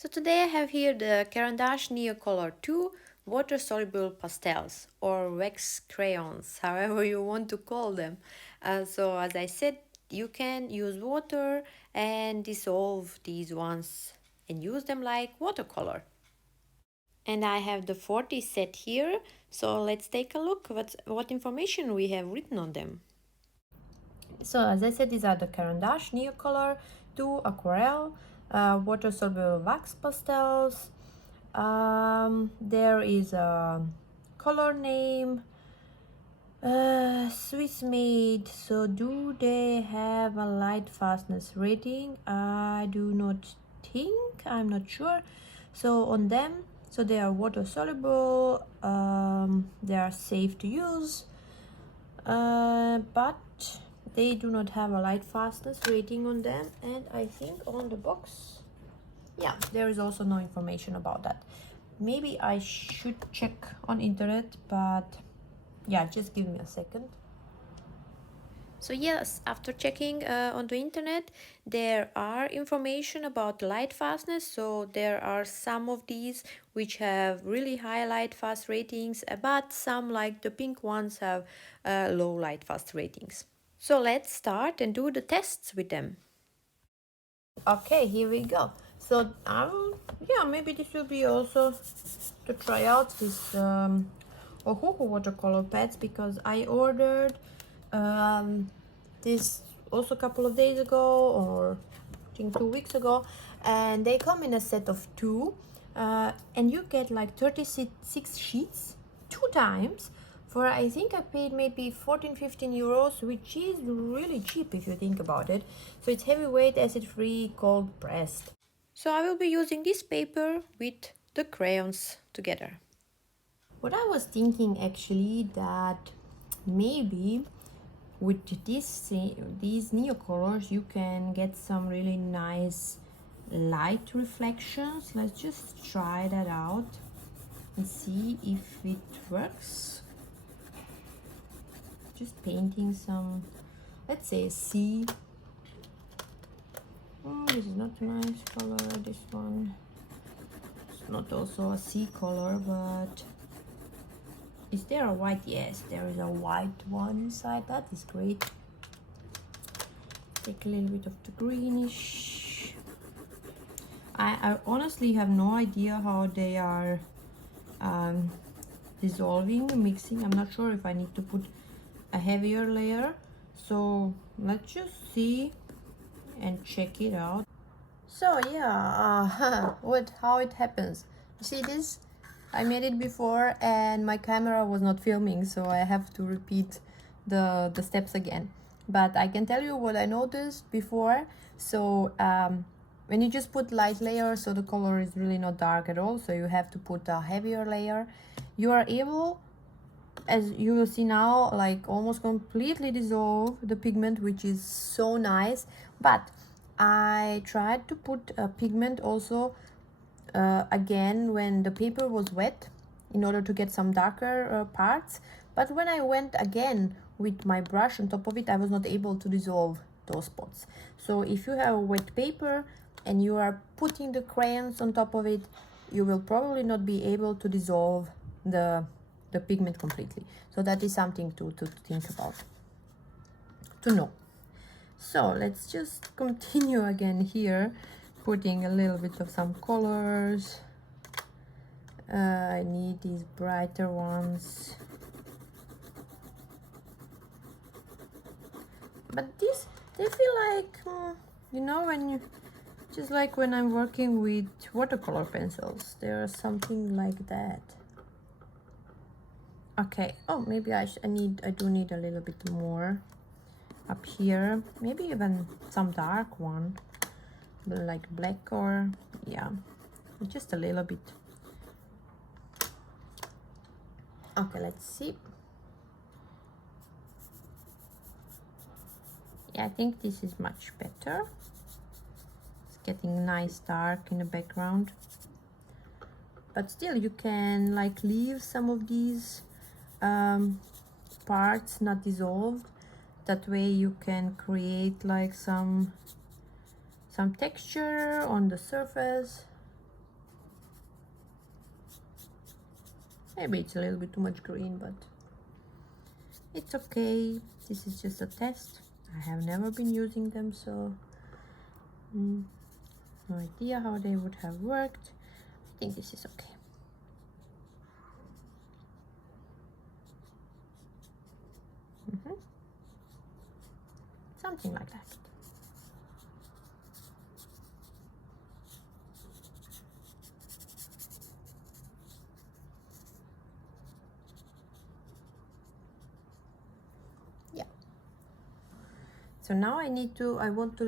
So today I have here the Caran Neocolor II water-soluble pastels or wax crayons, however you want to call them. So as I said, you can use water and dissolve these ones and use them like watercolor. And I have the 40 set here, so let's take a look what information we have written on them. So as I said, these are the Caran Neocolor II Aquarelle water-soluble wax pastels. There is a color name, Swiss made. So do they have a light fastness rating? I do not think, I'm not sure. So on them, so they are water soluble, they are safe to use, but they do not have a light fastness rating on them. And I think on the box, yeah, there is also no information about that. Maybe I should check on internet, but yeah, just give me a second. So yes, after checking on the internet, there are information about light fastness. So there are some of these which have really high light fast ratings, but some like the pink ones have low light fast ratings. So let's start and do the tests with them. Okay, here we go. So yeah, maybe this will be also to try out this Ohuhu watercolor pads, because I ordered this also a couple of days ago, or I think 2 weeks ago, and they come in a set of two, and you get like 36 sheets 2 times for, I think I paid maybe 14-15 euros, which is really cheap if you think about it. So it's heavyweight, acid-free, cold pressed. So I will be using this paper with the crayons together. What I was thinking actually, that maybe with these Neocolors you can get some really nice light reflections. Let's just try that out and see if it works. Just painting some, let's say, a sea. This is not a nice color, this one. It's not also a sea color, but is there a white? Yes, there is a white one inside. That is great. Take a little bit of the greenish. I honestly have no idea how they are dissolving, mixing. I'm not sure if I need to put a heavier layer. So let's just see and check it out. So yeah, how it happens. You see this? I made it before and my camera was not filming, so I have to repeat the steps again. But I can tell you what I noticed before. So when you just put light layer, so the color is really not dark at all, so you have to put a heavier layer. You are able, as you will see now, like almost completely dissolve the pigment, which is so nice. But I tried to put a pigment also again when the paper was wet, in order to get some darker parts. But when I went again with my brush on top of it, I was not able to dissolve those spots. So if you have wet paper and you are putting the crayons on top of it, you will probably not be able to dissolve the pigment completely. So that is something to think about, to know. So let's just continue again here, putting a little bit of some colors. I need these brighter ones, but these, they feel like you know, when you just like when I'm working with watercolor pencils, there's something like that. Okay, oh, maybe I do need a little bit more up here, maybe even some dark one, like black, or yeah, just a little bit. Okay, let's see. Yeah, I think this is much better. It's getting nice dark in the background, but still you can like leave some of these parts not dissolved. That way you can create like some texture on the surface. Maybe it's a little bit too much green, but it's okay. This is just a test. I have never been using them, so no idea how they would have worked. I think this is okay. Something like that. Yeah. So now I want to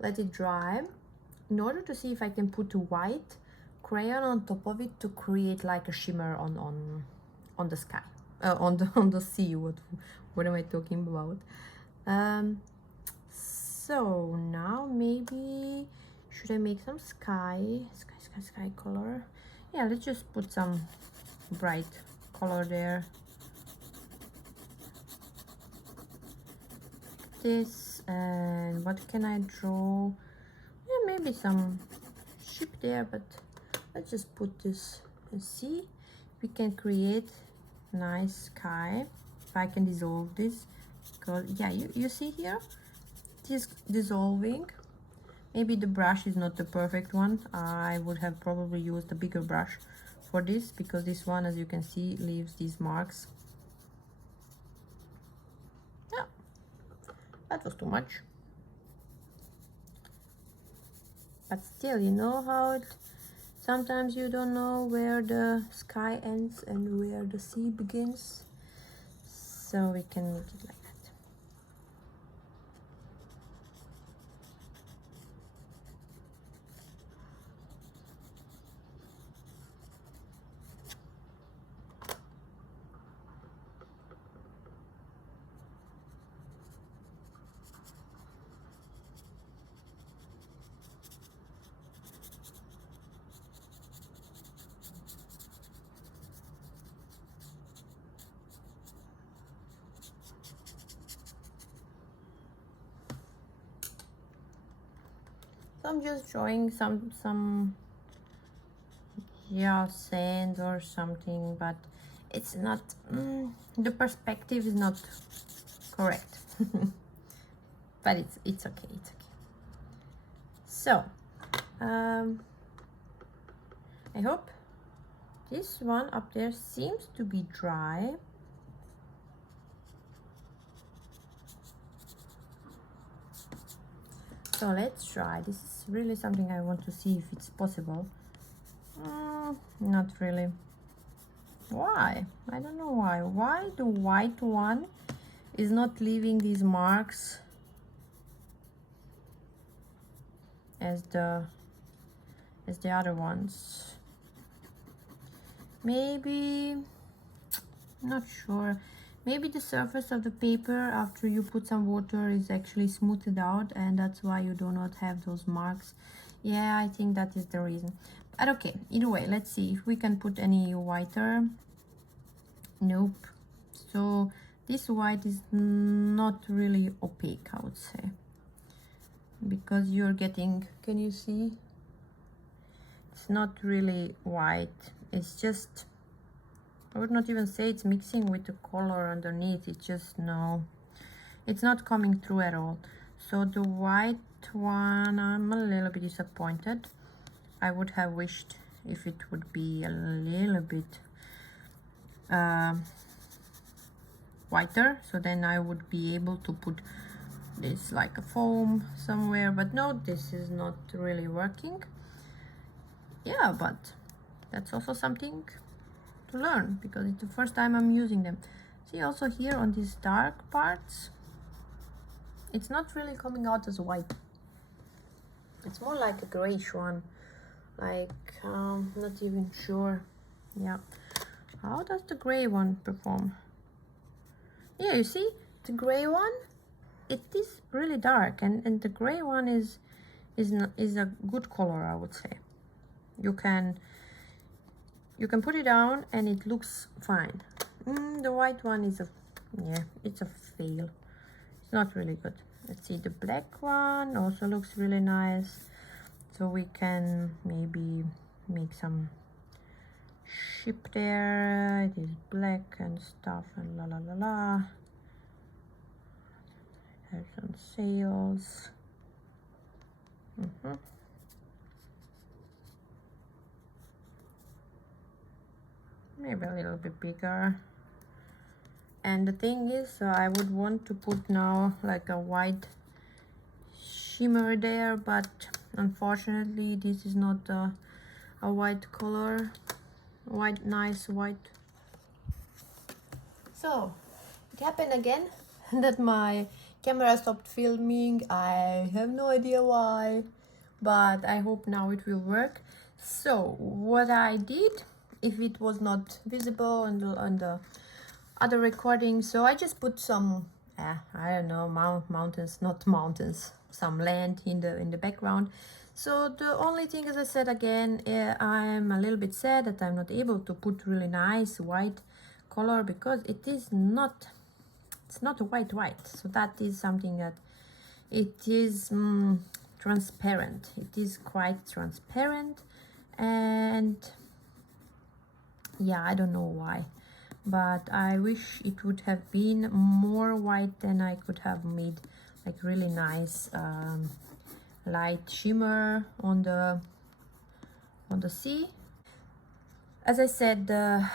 let it dry in order to see if I can put a white crayon on top of it to create like a shimmer on the sky, on the sea. What am I talking about? So now maybe should I make some sky color? Yeah, let's just put some bright color there. This, and what can I draw? Yeah, maybe some ship there, but let's just put this and see. We can create nice sky. If I can dissolve this, because yeah, you see here, it is dissolving. Maybe the brush is not the perfect one. I would have probably used a bigger brush for this, because this one, as you can see, leaves these marks. Yeah, that was too much. But still, you know how sometimes you don't know where the sky ends and where the sea begins. So we can make it like that. So I'm just drawing some yeah, sand or something, but it's not the perspective is not correct. But it's okay, it's okay. So I hope this one up there seems to be dry. So let's try. This is really something I want to see if it's possible. Not really. Why? I don't know why. Why the white one is not leaving these marks as the other ones? Maybe, not sure. Maybe the surface of the paper after you put some water is actually smoothed out, and that's why you do not have those marks. Yeah, I think that is the reason. But okay, either way, let's see if we can put any whiter. Nope. So this white is not really opaque, I would say, because you're getting, can you see? It's not really white. It's just, I would not even say it's mixing with the color underneath. It's just, no, it's not coming through at all. So the white one, I'm a little bit disappointed. I would have wished if it would be a little bit whiter, so then I would be able to put this like a foam somewhere, but no, this is not really working. Yeah, but that's also something to learn, because it's the first time I'm using them. See, also here on these dark parts, it's not really coming out as white. It's more like a grayish one, like not even sure. Yeah, how does the gray one perform? Yeah, you see, the gray one, it is really dark, and the gray one is a good color, I would say. You can put it down and it looks fine. The white one is it's a fail. It's not really good. Let's see, the black one also looks really nice. So we can maybe make some ship there, it is black and stuff and la la la la. Have some sails. Maybe a little bit bigger. And the thing is, I would want to put now like a white shimmer there, but unfortunately this is not a white color, nice white. So it happened again that my camera stopped filming. I have no idea why, but I hope now it will work. So what I did, if it was not visible on the other recording, so I just put some I don't know, mountains, not mountains, some land in the background. So the only thing, as I said again, I'm a little bit sad that I'm not able to put really nice white color, because it is not, it's not a white. So that is something that it is transparent. It is quite transparent, and yeah, I don't know why, but I wish it would have been more white. Then I could have made like really nice light shimmer on the sea. As I said, the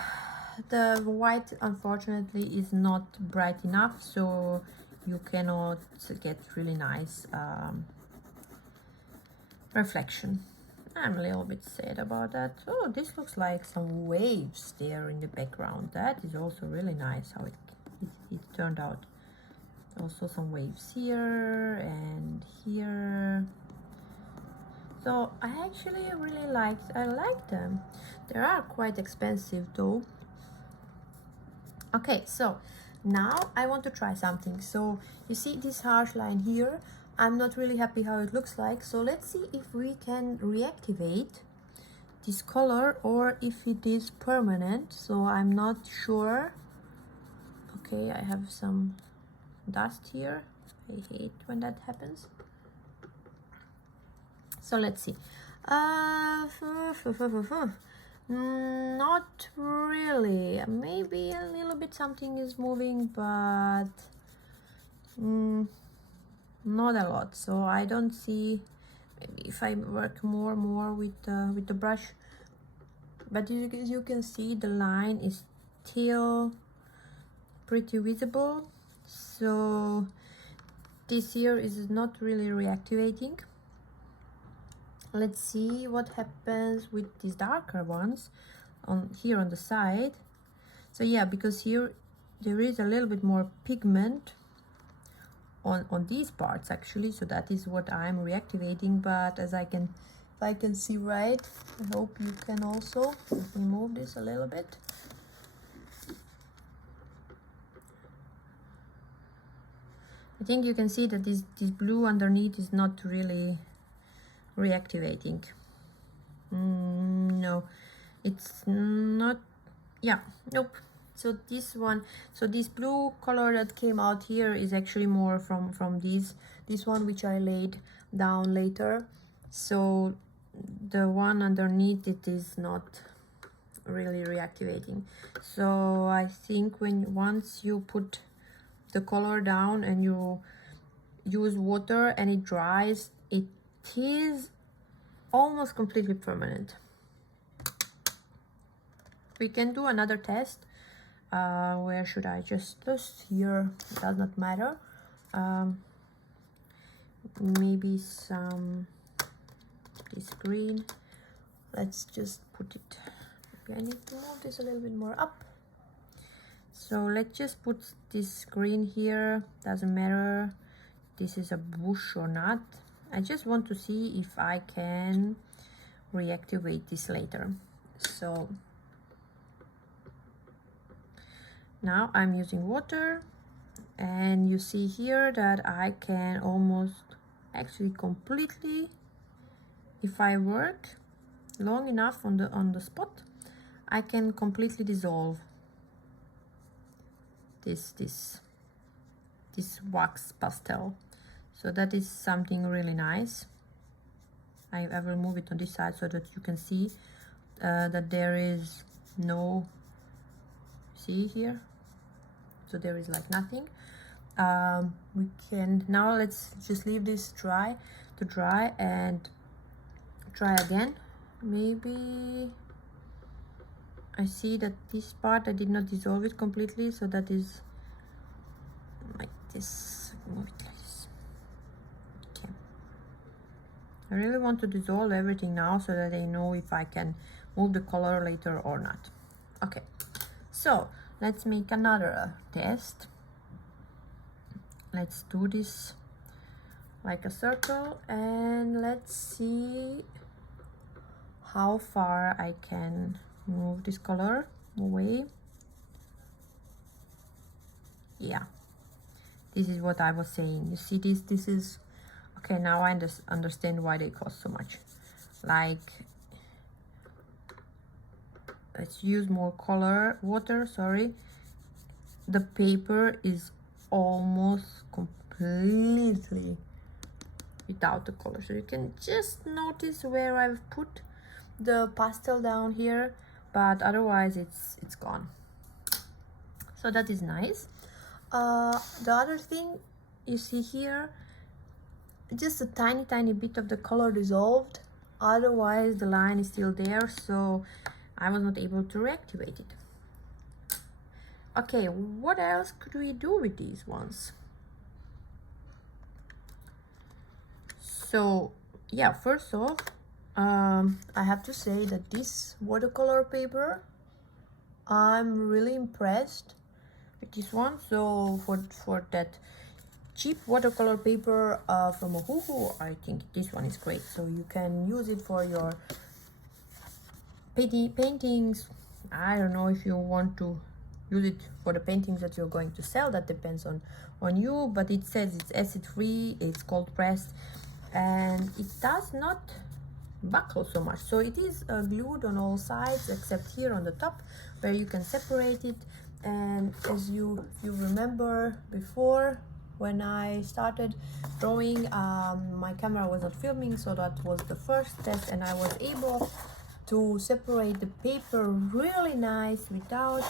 white unfortunately is not bright enough, so you cannot get really nice reflection. I'm a little bit sad about that. Oh, this looks like some waves there in the background. That is also really nice how it turned out. Also some waves here and here. So I actually really like them. They are quite expensive though. Okay, so now I want to try something. So you see this harsh line here, I'm not really happy how it looks like. So let's see if we can reactivate this color or if it is permanent. So I'm not sure. Okay, I have some dust here. I hate when that happens. So let's see. Not really. Maybe a little bit something is moving, but not a lot. So I don't see. Maybe if I work more with the brush, but as you can see, the line is still pretty visible. So this here is not really reactivating. Let's see what happens with these darker ones on here on the side. So yeah, because here there is a little bit more pigment on these parts actually, so that is what I'm reactivating. But as if I can see right, I hope you can also. Let me move this a little bit. I think you can see that this blue underneath is not really reactivating. No, it's not. Yeah, nope. So this one, so this blue color that came out here is actually more from this one, which I laid down later. So the one underneath it is not really reactivating. So I think once you put the color down and you use water and it dries, it is almost completely permanent. We can do another test. Where should I just here? It does not matter. Maybe some this green. Let's just put it. Maybe I need to move this a little bit more up. So let's just put this green here. Doesn't matter this is a bush or not. I just want to see if I can reactivate this later. So now I'm using water, and you see here that I can almost actually completely, if I work long enough on the spot, I can completely dissolve this wax pastel. So that is something really nice. I will move it on this side so that you can see that there is no, see here, so there is like nothing. We can now, let's just leave this dry and try again. Maybe I see that this part I did not dissolve it completely, so that is like this. Move it like this. Okay, I really want to dissolve everything now so that I know if I can move the color later or not. Okay, so let's make another test. Let's do this like a circle and let's see how far I can move this color away. Yeah, this is what I was saying. You see this is okay. Now I understand why they cost so much. Like, let's use more water, sorry. The paper is almost completely without the color, so you can just notice where I've put the pastel down here, but otherwise it's gone, so that is nice. The other thing you see here, just a tiny bit of the color dissolved, otherwise the line is still there, so I was not able to reactivate it. Okay, what else could we do with these ones? So yeah, first off, I have to say that this watercolor paper, I'm really impressed with this one. So for that cheap watercolor paper from Ohuhu, I think this one is great. So you can use it for your paintings. I don't know if you want to use it for the paintings that you're going to sell, that depends on you, but it says it's acid free, it's cold pressed, and it does not buckle so much. So it is glued on all sides except here on the top where you can separate it. And as you remember before, when I started drawing, my camera was not filming, so that was the first test, and I was able to separate the paper really nice without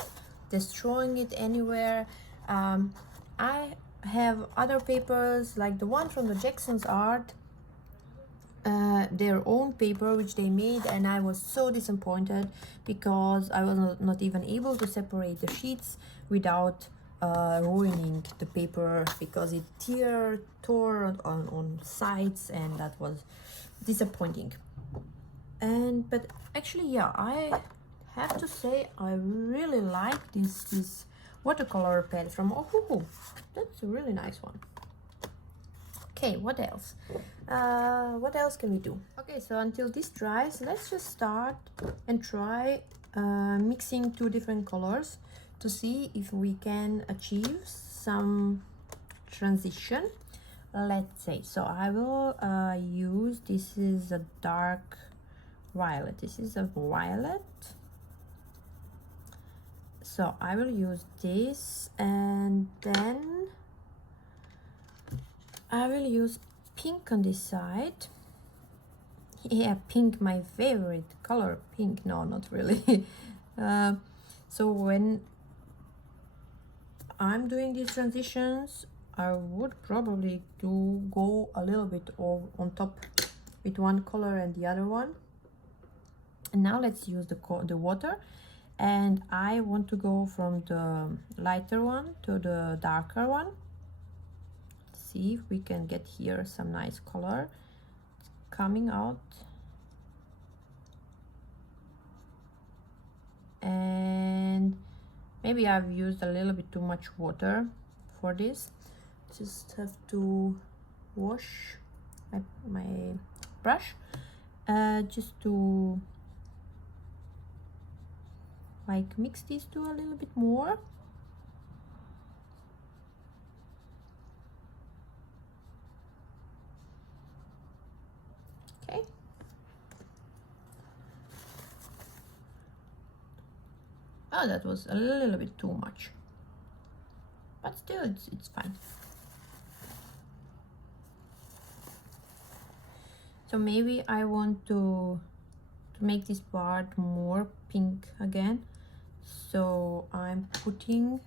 destroying it anywhere. I have other papers like the one from the Jackson's Art, their own paper which they made, and I was so disappointed because I was not even able to separate the sheets without ruining the paper, because it tore on sides, and that was disappointing. But actually, yeah, I have to say I really like this watercolor pen from Ohuhu. That's a really nice one. Okay, what else? What else can we do? Okay, so until this dries, let's just start and try mixing two different colors to see if we can achieve some transition. Let's say, so I will use, this is a dark violet, this is a violet, so I will use this, and then I will use pink on this side. Yeah, pink, my favorite color, pink. No, not really. So when I'm doing these transitions, I would probably go a little bit on top with one color and the other one. And now let's use the water, and I want to go from the lighter one to the darker one. See if we can get here some nice color coming out. And maybe I've used a little bit too much water for this. Just have to wash my brush just to like mix these two a little bit more. Okay. Oh, that was a little bit too much, but still it's fine. So maybe I want to make this part more pink again. So I'm putting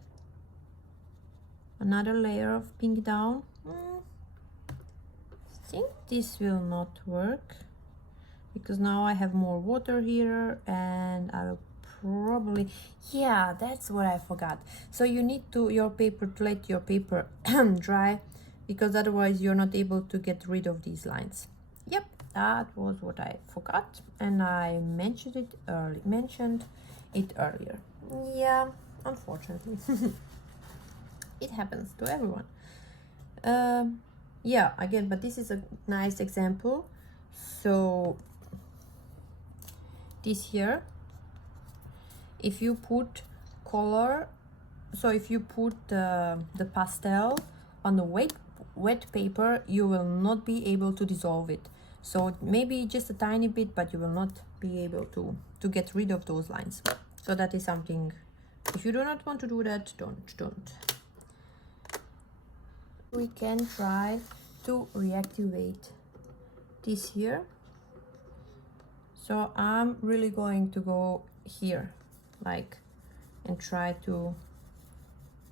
another layer of pink down. I think this will not work because now I have more water here, and I'll probably, yeah, that's what I forgot. So you need to let your paper dry, because otherwise you're not able to get rid of these lines. Yep, that was what I forgot, and I mentioned it earlier. Yeah, unfortunately. It happens to everyone. Yeah, again, but this is a nice example. So this here, if you put color, so if you put the pastel on the wet paper, you will not be able to dissolve it. So maybe just a tiny bit, but you will not be able to get rid of those lines. So that is something, if you do not want to do that, don't. We can try to reactivate this here. So I'm really going to go here, like, and try to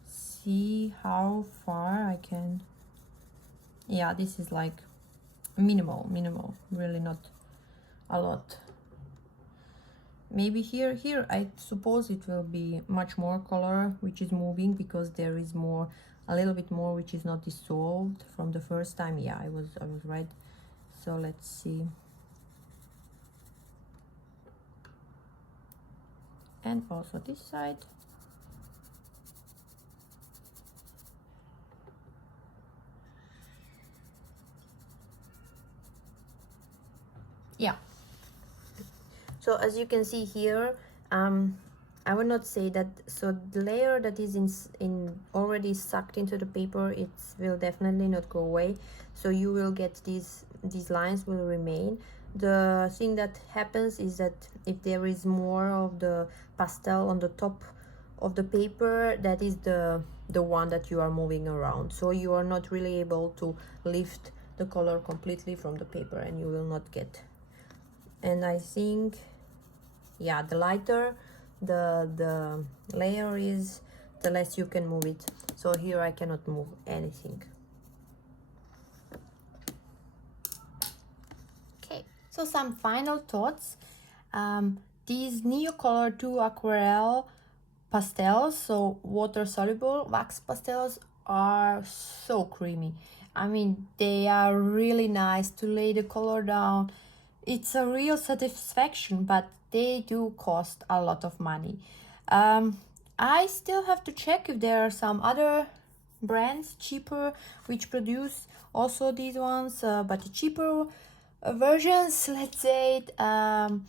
see how far I can. Yeah, this is like minimal, really not a lot. Maybe here I suppose it will be much more color which is moving, because there is a little bit more which is not dissolved from the first time. Yeah, I was right. So let's see. And also this side. Yeah. So as you can see here, I would not say that, so the layer that is in already sucked into the paper, it will definitely not go away. So you will get these lines will remain. The thing that happens is that if there is more of the pastel on the top of the paper, that is the one that you are moving around. So you are not really able to lift the color completely from the paper, and you will not get. And I think, yeah, the lighter the layer is, the less you can move it. So here I cannot move anything. Okay, so some final thoughts. These Neocolor II Aquarelle pastels, so water soluble wax pastels, are so creamy. I mean, they are really nice to lay the color down. It's a real satisfaction, but they do cost a lot of money. I still have to check if there are some other brands cheaper which produce also these ones, but cheaper versions, let's say, and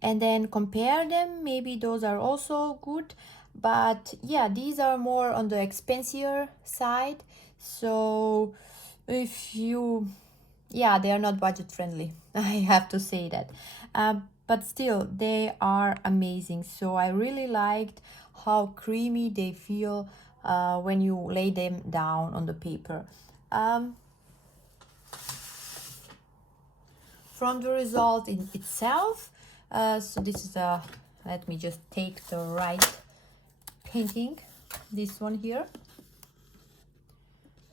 then compare them. Maybe those are also good, but yeah, these are more on the expensive side. So if you, yeah, they are not budget friendly. I have to say that, but still they are amazing. So I really liked how creamy they feel when you lay them down on the paper. From the result in itself, so this is a, let me just take the right painting, this one here.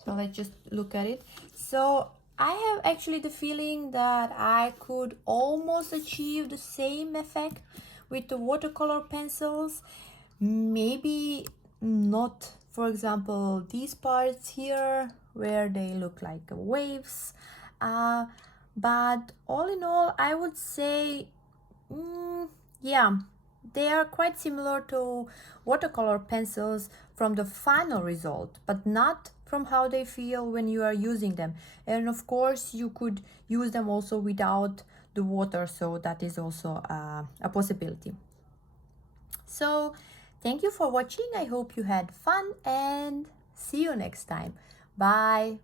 So let's just look at it. So I have actually the feeling that I could almost achieve the same effect with the watercolor pencils. Maybe not, for example, these parts here where they look like waves. But all in all, I would say, yeah, they are quite similar to watercolor pencils from the final result, but not from how they feel when you are using them. And of course, you could use them also without the water, so that is also a possibility. So thank you for watching. I hope you had fun, and see you next time. Bye.